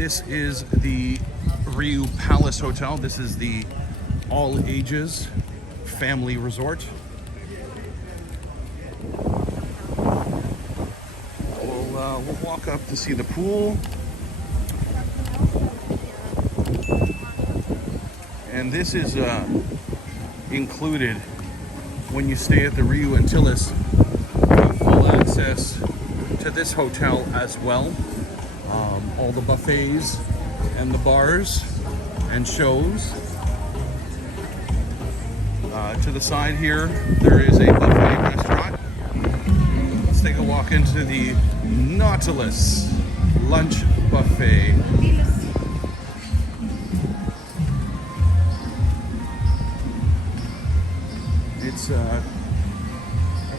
This is the Riu Palace Hotel. This is the all ages family resort. We'll walk up to see the pool. And this is included when you stay at the Riu Antillas. Full access to this hotel as well. All the buffets and the bars and shows. To the side here, there is a buffet restaurant. Let's take a walk into the Nautilus lunch buffet. It's, I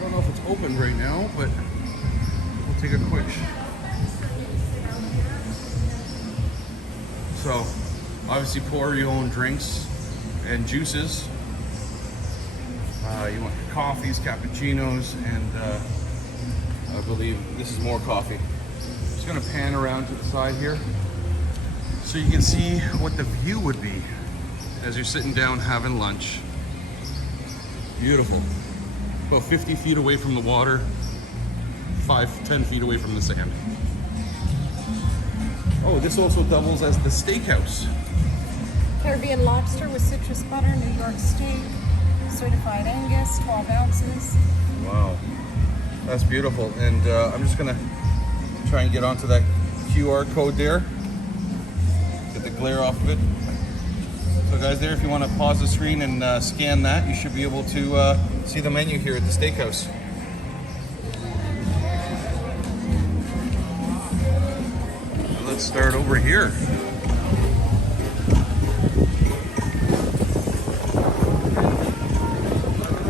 don't know if it's open right now, but we'll take a quick. So, obviously pour your own drinks and juices. You want your coffees, cappuccinos, and I believe this is more coffee. Just gonna pan around to the side here so you can see what the view would be as you're sitting down having lunch. Beautiful. About 50 feet away from the water, 10 feet away from the sand. Oh, this also doubles as the steakhouse. Caribbean lobster with citrus butter, New York steak, certified Angus, 12 ounces. Wow, that's beautiful. And I'm just gonna try and get onto that QR code there. Get the glare off of it. So guys, there, if you want to pause the screen and scan that, you should be able to see the menu here at the steakhouse. Let's start over here.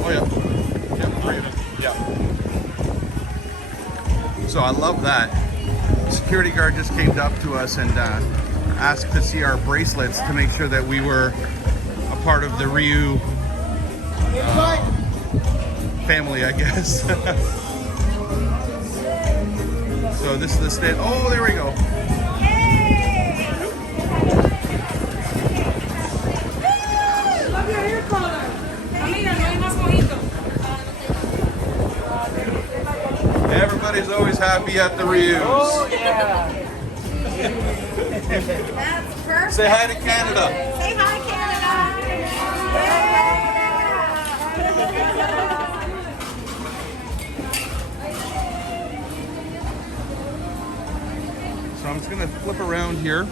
Oh yeah. So I love that. The security guard just came up to us and asked to see our bracelets to make sure that we were a part of the Riu family, I guess. So this is the stand. Oh, there we go. Everybody's always happy at the Rius. Oh, yeah. That's perfect. Say hi to Canada. Say hi, Canada. So I'm just gonna flip around here.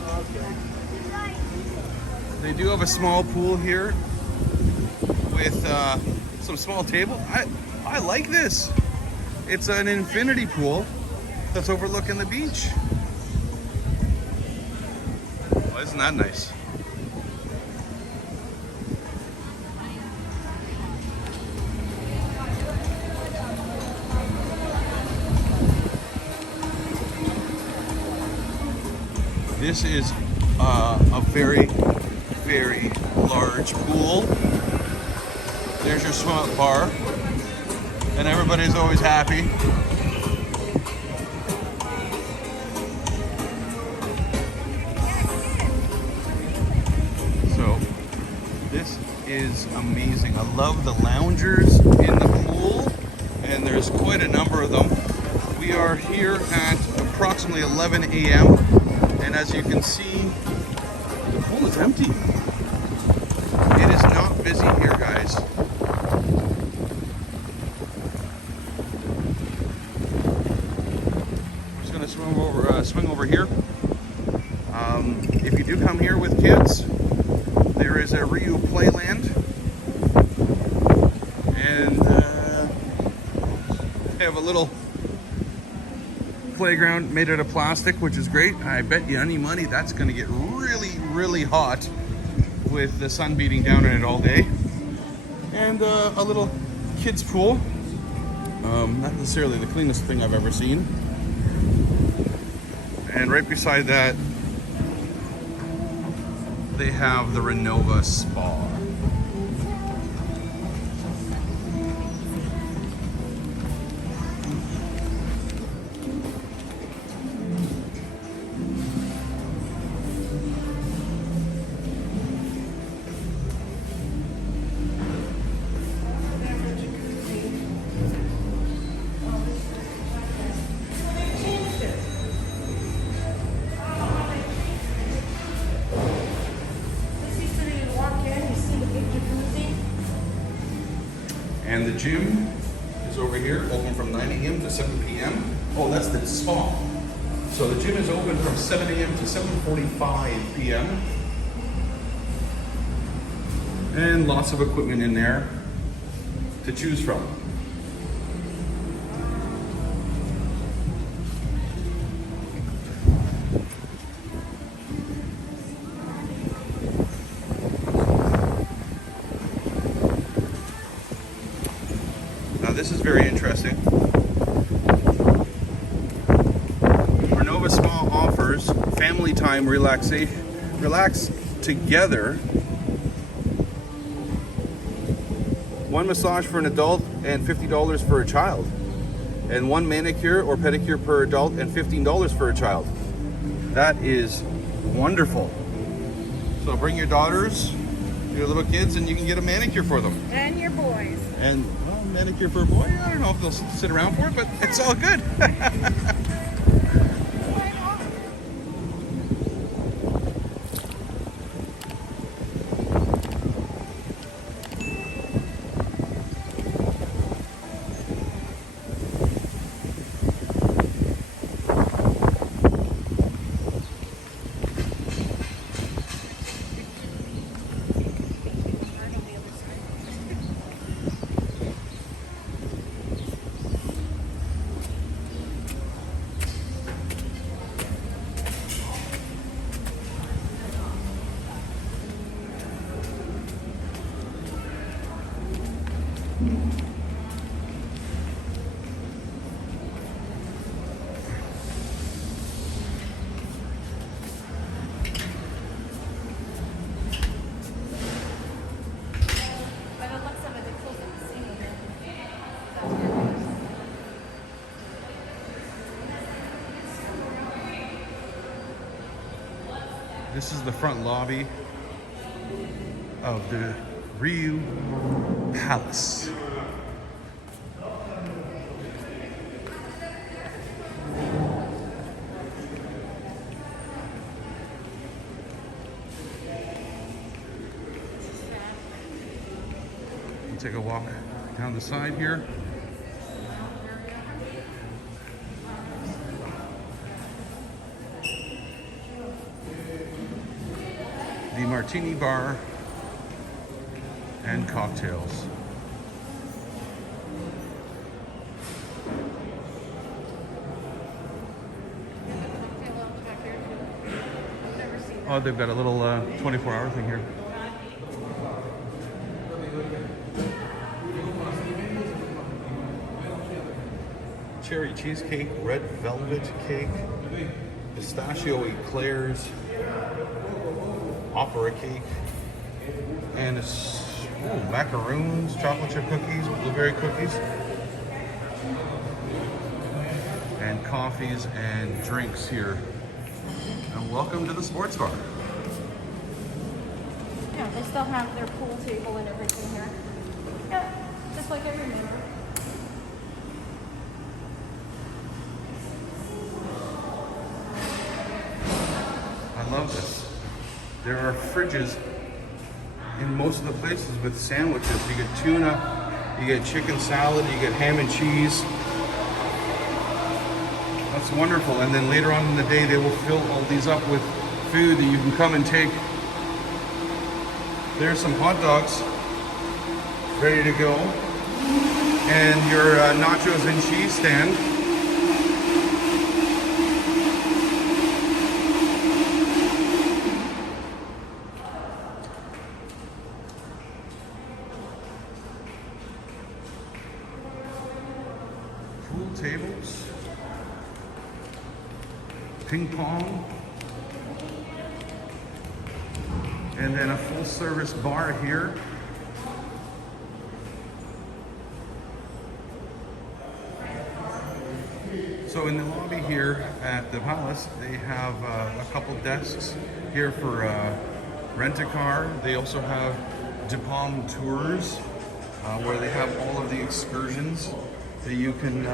They do have a small pool here with some small table. I like this. It's an infinity pool that's overlooking the beach. Well, isn't that nice? This is a very, very large pool. There's your swim-up bar. And everybody's always happy. So this is amazing. I love the loungers in the pool, and there's quite a number of them. We are here at approximately 11 a.m. and as you can see, the pool is empty. It is not busy here, guys. Swing over here. If you do come here with kids, there is a Riu Playland, and they have a little playground made out of plastic, which is great. I bet you any money that's going to get really, really hot with the sun beating down on it all day. And a little kids pool. Not necessarily the cleanest thing I've ever seen. And right beside that, they have the Renova Spa. the gym is over here, open from 9 a.m. to 7 p.m. Oh, that's the spa. So the gym is open from 7 a.m. to 7:45 p.m. And lots of equipment in there to choose from. Now this is very interesting. Renova Spa offers family time relaxation. Relax together. One massage for an adult and $50 for a child. And one manicure or pedicure per adult and $15 for a child. That is wonderful. So bring your daughters, your little kids, and you can get a manicure for them. And your boys. And well, manicure for a boy, I don't know if they'll sit around for it, but it's all good. This is the front lobby of the Riu Palace. We'll take a walk down the side here. The martini bar and cocktails. Oh, they've got a little 24-hour thing here. Cherry cheesecake, red velvet cake, pistachio eclairs, opera cake, and macaroons, chocolate chip cookies, blueberry cookies, and coffees and drinks here. And welcome to the sports bar. Yeah, they still have their pool table and everything here. Yeah, just like I remember. I love this. There are fridges in most of the places with sandwiches. You get tuna, you get chicken salad, you get ham and cheese. That's wonderful. And then later on in the day, they will fill all these up with food that you can come and take. There's some hot dogs ready to go. And your nachos and cheese stand. Pool tables, ping pong, and then a full service bar here. So in the lobby here at the Palace, they have a couple desks here for rent a car. They also have De Palm tours where they have all of the excursions that you can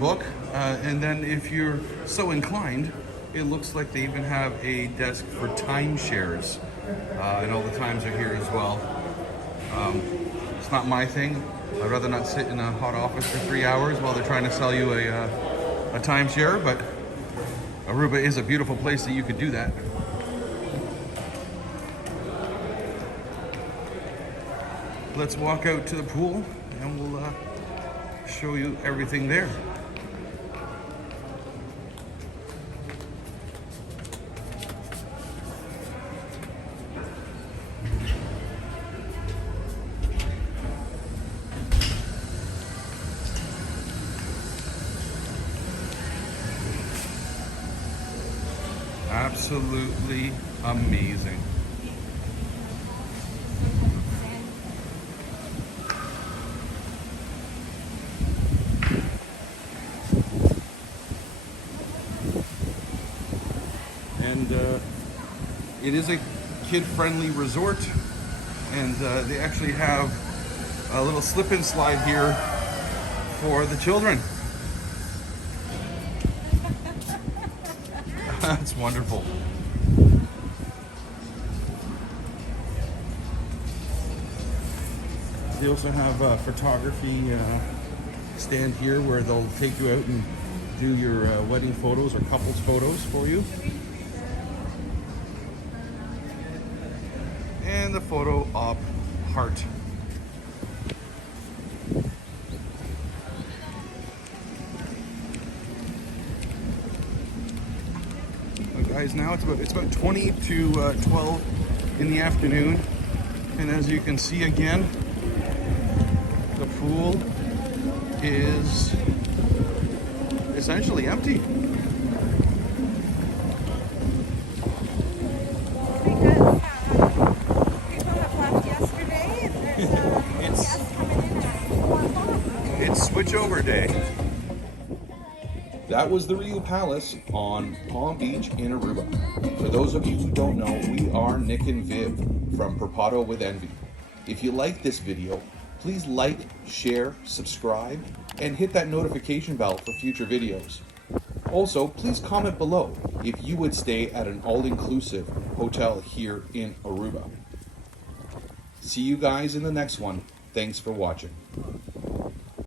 book, and then if you're so inclined, it looks like they even have a desk for timeshares, and all the times are here as well. It's not my thing. I'd rather not sit in a hot office for 3 hours while they're trying to sell you a timeshare, but Aruba is a beautiful place that you could do that. Let's walk out to the pool and we'll show you everything there. Absolutely amazing. And it is a kid-friendly resort, and they actually have a little slip and slide here for the children. That's wonderful. They also have a photography stand here where they'll take you out and do your wedding photos or couples photos for you. And the photo op heart. Guys, now it's about 20 to 12 in the afternoon, and as you can see again, the pool is essentially empty. Because people have left yesterday, and there's guests coming in at 4 o'clock. It's switchover day. That was the Riu Palace on Palm Beach in Aruba. For those of you who don't know, we are Nick and Viv from Perpato with Envy. If you like this video, please like, share, subscribe, and hit that notification bell for future videos. Also, please comment below if you would stay at an all-inclusive hotel here in Aruba. See you guys in the next one. Thanks for watching.